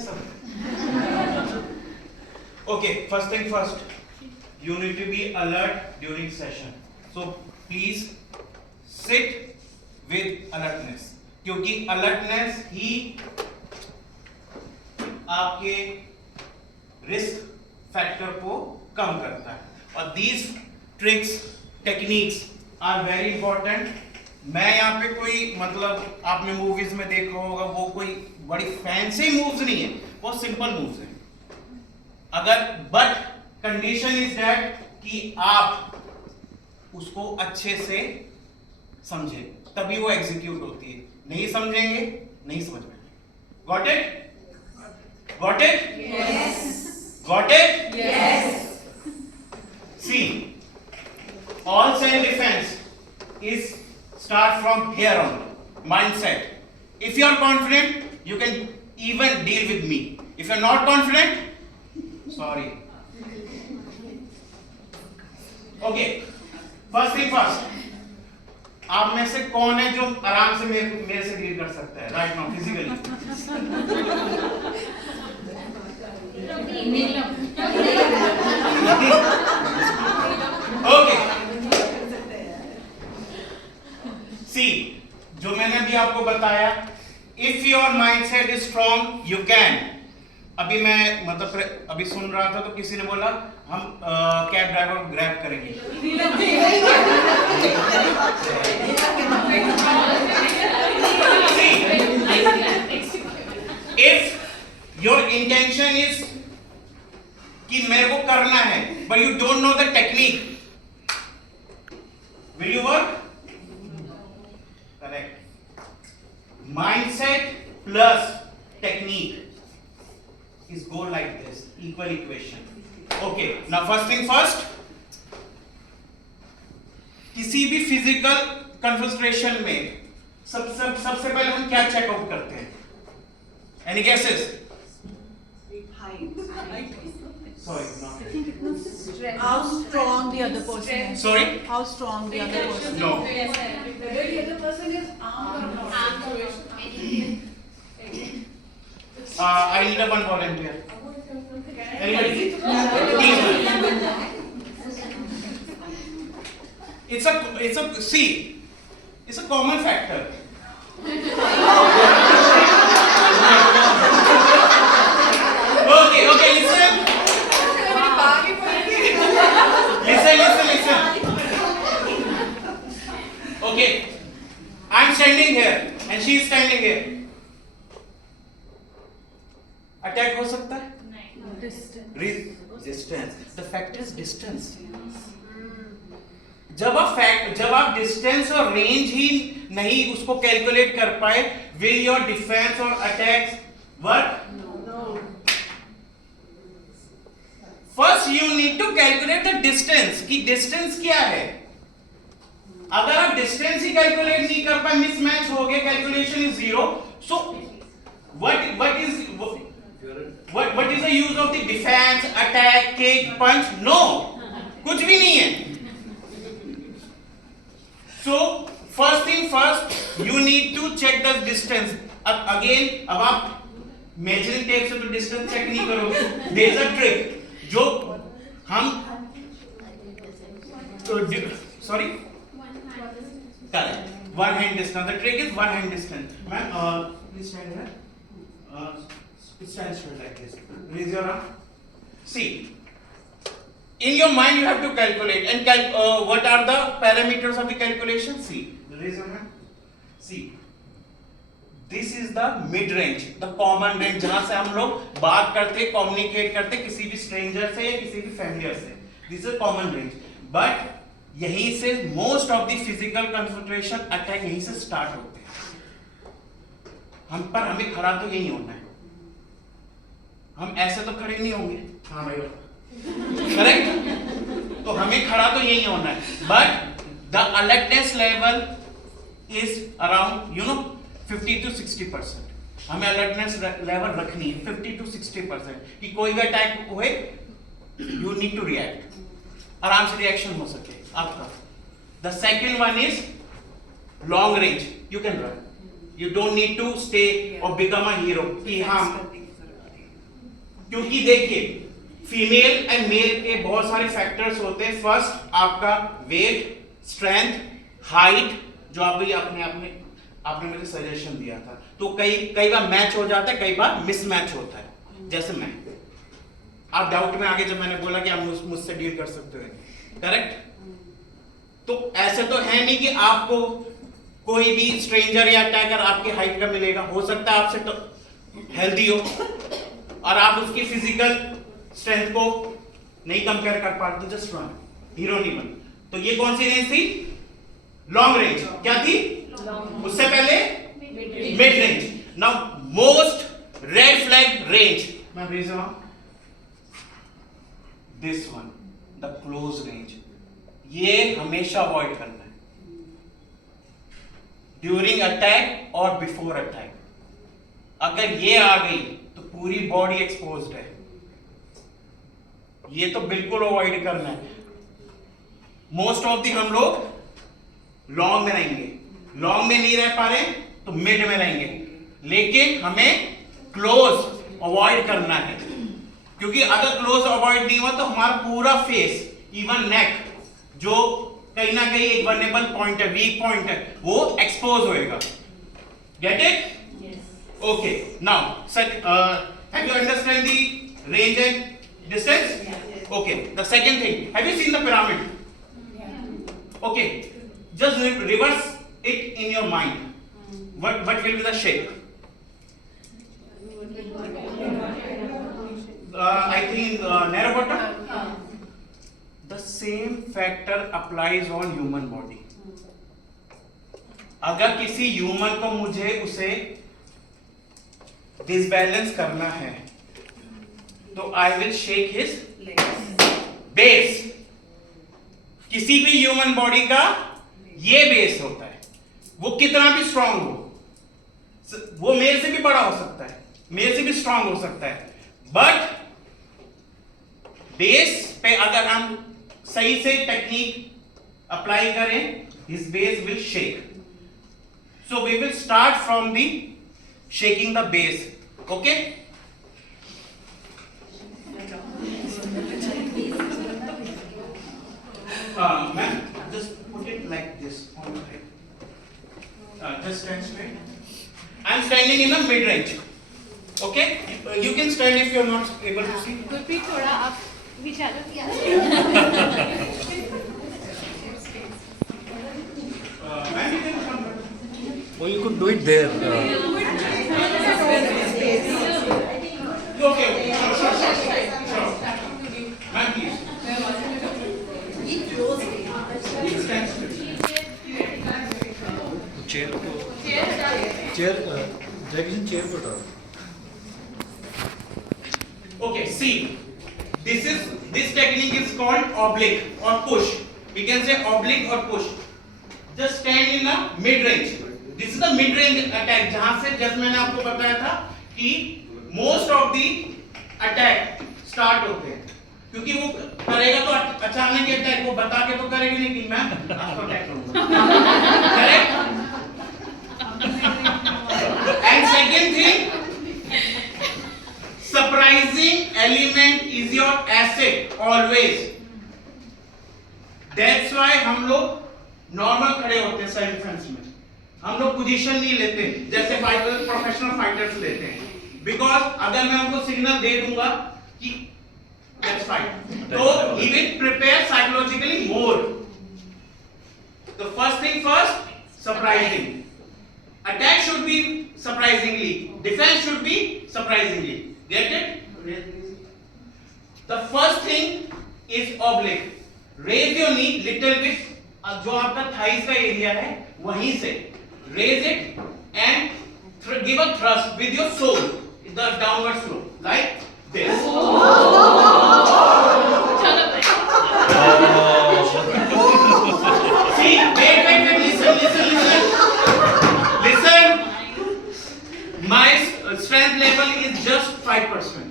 सब? Okay, first thing first, you need to be alert during session. So please sit with alertness, क्योंकि alertness ही आपके risk factor को कम करता है. और these tricks, techniques are very important. मैं यहाँ पे कोई मतलब आपने मूवीज में देखा होगा, वो कोई बड़ी फैंसी मूव्स नहीं है, वो सिंपल मूव्स हैं. अगर बट कंडीशन इज दैट कि आप उसको अच्छे से समझें, तभी वो एग्जीक्यूट होती है. नहीं समझेंगे, नहीं समझ पाएंगे. Got it? Got it? Yes. Got it? Yes. See, all self defense is start from here on. Mindset. If you are confident, you can even deal with me. If you are not confident, sorry. Okay. First thing first. आप में से कौन है जो आराम से मेरे से डील कर सकता है राइट नाउ फिजिकली? ओके. सी, जो मैंने अभी आपको बताया, if your mindset is strong you can. अभी मैं मतलब अभी सुन रहा था तो किसी ने बोला हम कैब ड्राइवर को ग्रैब करेंगे. इफ योर इंटेंशन इज कि मेरे को करना है but you don't know the technique, will you work? Correct. Mindset plus technique is go like this, equal equation. Okay, now first thing first, किसी भी physical concentration में सबसे पहले हम क्या चेकआउट करते हैं? Any guesses? Sorry, not. How strong the other person is. Sorry? How strong the other person is. No. Whether the other person is armed or not. I need a one volunteer. Anybody? Please. It's a see. It's a common factor. Okay, listen. Listen. Okay, I'm standing here and she is standing here. Attack हो सकता है? Distance. The factor is distance. जब आप distance और range ही नहीं उसको calculate कर पाए, will your defense और attacks work? First you need to calculate the distance कि distance क्या है. अगर आप distance ही calculate नहीं कर पाए, mismatch हो गए, calculation is zero. So what is the use of the defense, attack, kick, punch? No, कुछ भी नहीं है. So first thing first, you need to check the distance. अब आप measuring tape से तो distance check नहीं करोगे. There is a trick. जो हम sorry, correct, one hand distance. The trick is one hand distance. Ma'am, please stand here. Stand straight like this. Raise your arm. See, in your mind you have to calculate and what are the parameters of the calculation? See, raise your hand. See, this is the mid range, the common range, जहां से हम लोग बात करते, communicate करते किसी भी stranger से या किसी भी फैमिलियर से. This is common range. But यहीं से most of the physical concentration attack यहीं से स्टार्ट होते हैं. हमें खड़ा तो यही होना है. हम ऐसे तो खड़े नहीं होंगे. हाँ भाई, करेक्ट. तो हमें खड़ा तो यही होना है. But the alertness level is around 50 to 60%. हमें अलर्टनेस लेवल रखनी है 50 to 60% कि कोई भी अटैक हुए यू नीड टू रिएक्ट, आराम से रिएक्शन हो सके आपका. The second one is long range. You can run, you don't need to stay और बिकम अ हीरो कि हाँ क्योंकि देखिए फीमेल एंड मेल के बहुत सारे फैक्टर्स होते हैं। फर्स्ट आपका वेट, स्ट्रेंथ, हाइट, जो आपने आपने मुझे सजेशन दिया था, तो कई बार मैच हो जाता है, कई बार मिसमैच होता है। जैसे मैं, आप डाउट में आगे जब मैंने बोला कि आप मुझसे डील कर सकते हो, करेक्ट? तो ऐसे तो है नहीं कि आपको कोई भी स्ट्रेंजर या अटैकर आपकी हाइट का मिलेगा। हो सकता है आपसे तो हेल्दी हो और आप उसकी फिजिकल स्ट्रेंथ को नहीं कंपेयर कर पाते, तो जस्ट रन, हीरो नहीं बन। तो ये कौन सी रेंज थी? Long range. क्या थी उससे पहले? Mid range. Now most red flag range, मैं भेज रहा हूं this one, the close range. ये हमेशा अवॉइड करना है ड्यूरिंग अटैक और बिफोर अटैक। अगर ये आ गई तो पूरी बॉडी एक्सपोज्ड है, ये तो बिल्कुल अवॉइड करना है। मोस्ट ऑफ दी हम लोग लॉन्ग में रहेंगे, लॉन्ग में नहीं रह पा रहे तो मिड में रहेंगे, लेकिन हमें क्लोज अवॉइड करना है, क्योंकि अगर क्लोज अवॉइड नहीं हुआ तो हमारा पूरा फेस, इवन नेक, जो कहीं ना कहीं एक वल्नरेबल पॉइंट है, वीक पॉइंट है, वो एक्सपोज होएगा। Get it? Okay, now have you understand the range and distance? Okay, the second thing, have you seen the pyramid? Okay, just reverse it in your mind. What will be the shape? I think narrow bottom. The same factor applies on human body. अगर किसी human को मुझे उसे disbalance करना है तो I will shake his base. किसी भी ह्यूमन बॉडी का ये बेस होता है, वो कितना भी स्ट्रांग हो, वो मेरे से भी बड़ा हो सकता है, मेरे से भी स्ट्रांग हो सकता है, बट बेस पे अगर हम सही से टेक्निक अप्लाई करें, his base will shake. So we will start from the shaking the base. Okay, ma'am, just put it like this on the head. Just stand straight. I'm standing in a mid range. Okay, you can stand if you're not able to see. Gurpreet थोड़ा आप विचारो Ma'am, you can come back. Oh, you could do it there. Okay, sure. Ma'am, please. Stand straight. Chair को जैकिसन chair को डाल। Okay, see, this technique is called oblique or push. We can say oblique or push. Just stand in a mid range. This is the mid range attack, जहां से जैसे मैंने आपको बताया था कि most of the attack start होते हैं, क्योंकि वो करेगा तो अचानक के अटैक को बता के तो करेगा नहीं कि मैं आपको अटैक करूंगा, correct? And second thing, surprising element is your asset always. That's why हम लोग नॉर्मल खड़े होते हैं सेल्फ डिफेंस में, हम लोग पोजीशन नहीं लेते जैसे प्रोफेशनल फाइटर्स लेते हैं, बिकॉज अगर मैं उनको सिग्नल दे दूंगा कि let's fight, तो he will prepare psychologically more. The first thing first, surprising. Attack should be surprisingly, defense should be surprisingly. Get it? The first thing is oblique. Raise your knee little bit, जो आपका thighs का area है वहीं से raise it and give a thrust with your sole, the downward slope like this. See, wait, listen. My strength level is just 5%,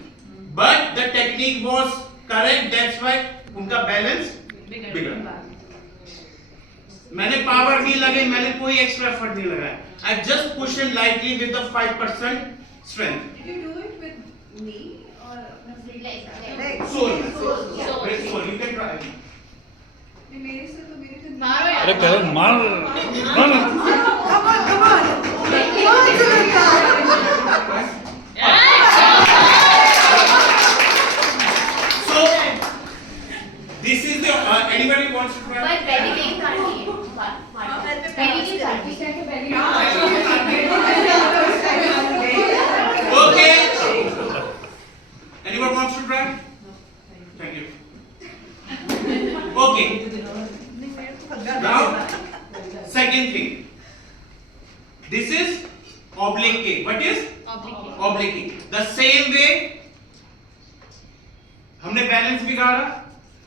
but the technique was correct. That's why उनका balance बिगड़ा। मैंने power नहीं लगाई, मैंने कोई extra effort नहीं लगाया। I just push him lightly with the 5% strength. Did you do it with knee or अरे करण मार मार Come on. So this is the anybody wants to try? But belly नहीं काटनी है। belly नहीं काटनी है। Okay. Anyone wants to try? Thank you. Okay. Now, second thing. This is oblique kick. What is? Oblique kick. The same way. हमने balance बिगाड़ा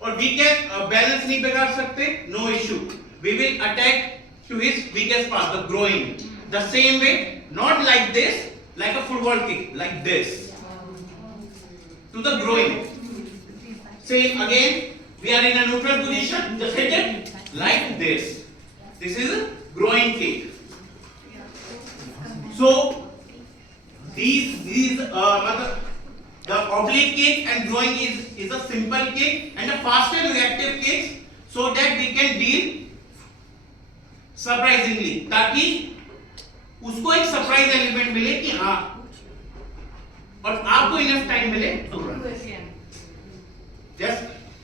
और we can balance नहीं बिगाड़ सकते. No issue. We will attack to his weakest part, the groin. The same way, not like this, like a football kick, like this. To the groin. Same again. We are in a neutral position. Just hit it like this. This is a groin kick. So these the oblique kick and groin is a simple kick and a faster reactive kick, so that we can deal surprisingly, ताकि उसको एक surprise element मिले कि हाँ और आपको enough time मिले just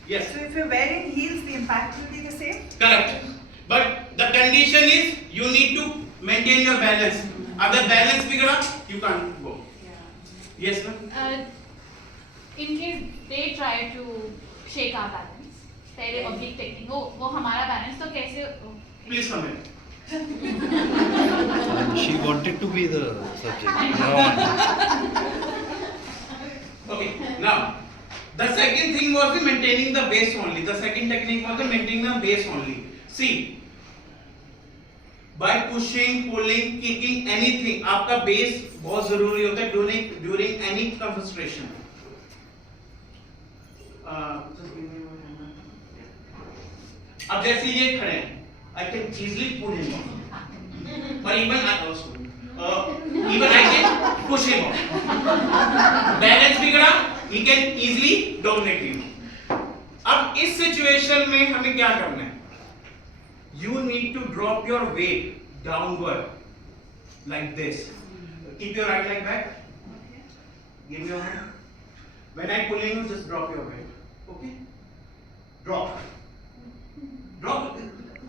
yes So if you're wearing heels, the impact will be the same? correct, but the condition is you need to maintain your balance. अगर बैलेंस बिगड़ा you can't go. Yes ma'am. In case they try to shake our balance, पहले oblique technique, वो हमारा balance तो कैसे? Please come here. she wanted to be the subject no. Okay, now the second thing was the maintaining the base only. The second technique was the maintaining the base only. See, by pushing, pulling, kicking, anything, आपका base बहुत जरूरी होता है during any concentration. अब जैसे ये खड़े हैं, I can easily pull him off. Or even I can push him off. Balance बिगड़ा, he can easily dominate you. अब इस situation में हमें क्या करना है? You need to drop your weight downward like this. Keep your right leg back. Give me your hand. When I pull you, just drop your weight. Okay? Drop. Drop.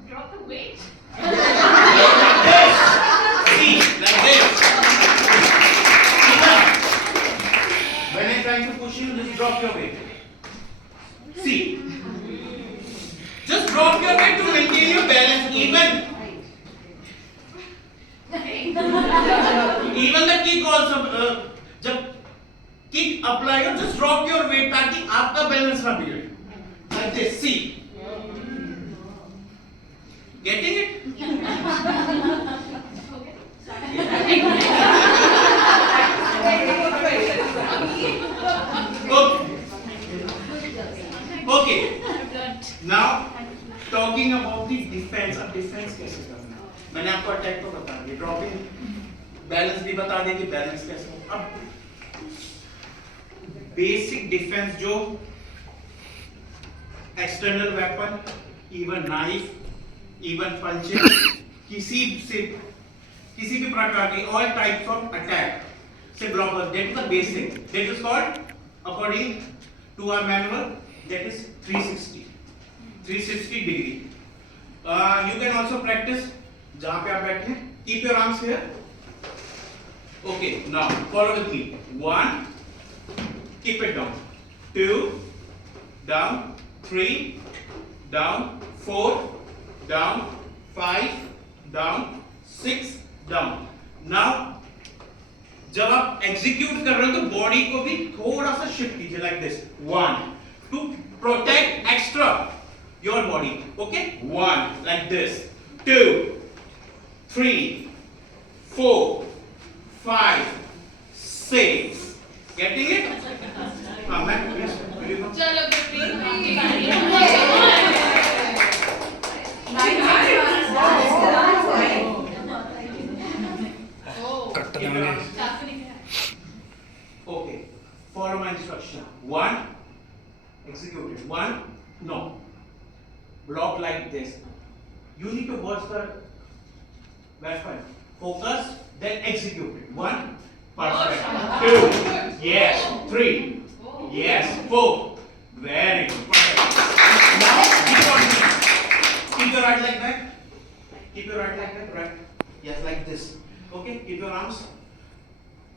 Drop the weight. Like this. See, like this. When I try to push you, just drop your weight. See. Just drop your weight to maintain your balance. Even the kick also. जब kick apply हो, just drop your weight ताकि आपका balance ना बिगड़े. Like this. See. Getting it? Okay. Now talking about the defense. अब defense कैसे करना है? मैंने आपको अटैक तो बता दिया, ड्रॉपिंग बैलेंस भी बता दिया कि बैलेंस कैसे हो. अब बेसिक डिफेंस जो external weapon, even knife, even punches, किसी भी प्रकार की ऑल टाइप्स ऑफ अटैक से blocker, that is the basic, that is called according to our manual, that is 360 degree. You can also practice जहां पे आप बैठे हैं. Keep your arms here. Okay, now follow with me. 1, keep it down. 2, down. 3, down. 4, down. 5, down. 6, down. Now जब आप execute कर रहे हो तो बॉडी को भी थोड़ा सा शिफ्ट कीजिए like this. 1, to protect extra your body. Okay, 1 like this, 2, 3, 4, 5, 6. Getting it? Man, yes. Will you come? चलो कट जाएंगे. Okay. Follow my instruction. 1, execute it. 1, no. Block like this. You need to watch the left one. Focus, then execute it. 1, perfect. 2, yes. 3, yes. 4, very good. Perfect. Now keep on doing. Keep your right leg back. Keep your right leg back. Right. Yes, like this. Okay. Keep your arms.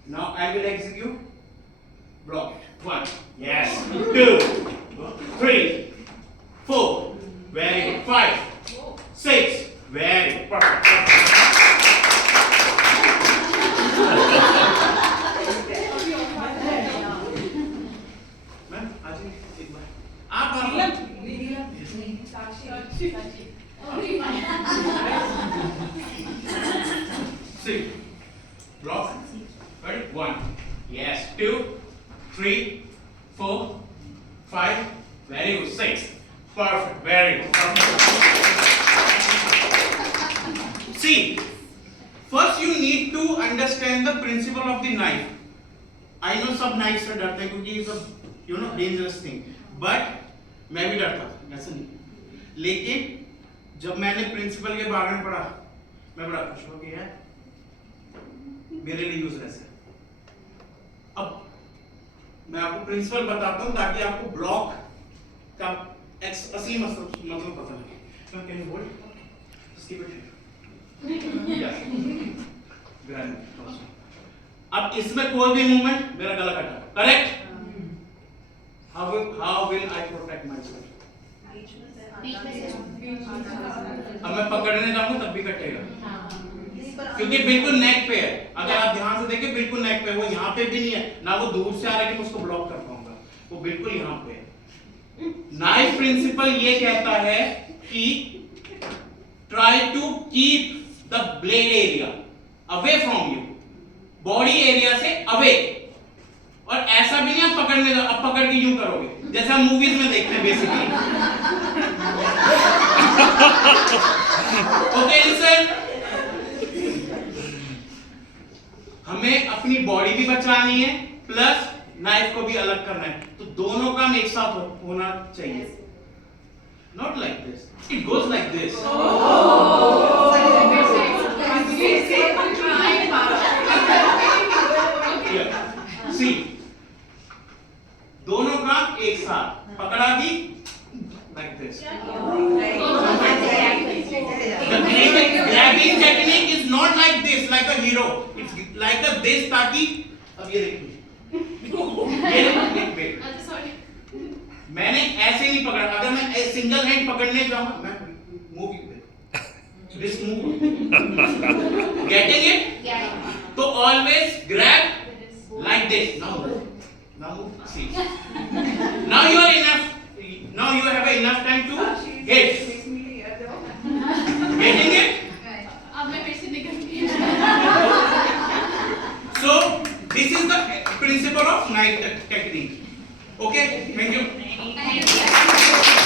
Now I will execute. Block it. 1, yes. 2, 3, 4, very good. 5, 6, very good. Perfect. Ma'am आज एक बार आप See, block. Ready? 1, yes. 2, 3, 4, 5, very good. 6, perfect. Very good. Perfect. See, first you need to understand the principle of the knife. I know सब knife से डरते हैं क्योंकि ये सब dangerous thing. But मैं भी डरता था, ऐसा नहीं. लेकिन जब मैंने प्रिंसिपल के बारे में पढ़ा, मैं बड़ा खुश हो गया. मेरे लिए यूजलेस है. अब मैं आपको प्रिंसिपल बताता हूँ ताकि आपको ब्लॉक का असली मतलब पता लगे. Can you hold? Just keep it here. Yes. Grand. अब इसमें कोई भी मूवमेंट मेरा गला कटा. Correct? How will I protect myself? अब मैं पकड़ने जाऊंगा तब भी कटेगा. क्योंकि बिल्कुल नेक पे है. अगर आप ध्यान से देखें बिल्कुल नेक पे. वो यहाँ पे भी नहीं है. ना वो दूर से आ रहा है कि मैं उसको ब्लॉक कर पाऊंगा. वो बिल्कुल यहाँ पे है. नाइफ प्रिंसिपल ये कहता है कि try to keep the blade area away from you. Body area से अवे. और ऐसा भी नहीं आप पकड़ने जाओ. अब पकड़ के यूं करोगे जैसा मूवीज में देखते हैं बेसिकली. Okay listen. हमें अपनी बॉडी भी बचानी है प्लस नाइफ को भी अलग करना है. तो दोनों काम एक साथ होना चाहिए. Not like this. It goes like this. Yeah. See. दोनों काम एक साथ. पकड़ा भी like this. The grabbing technique is not like this, like a hero. It's like a this ताकि अब ये देखिए. ये देखिए. मैंने ऐसे नहीं पकड़ा. अगर मैं सिंगल हैंड पकड़ने जाऊंगा मैं move this move. Getting it? तो always grab like this. Now see. Now you are enough. Now you have enough time to hit. Getting it? अब मैं फिर से निकल गई. So this is the principle of knife technique. Okay, thank you.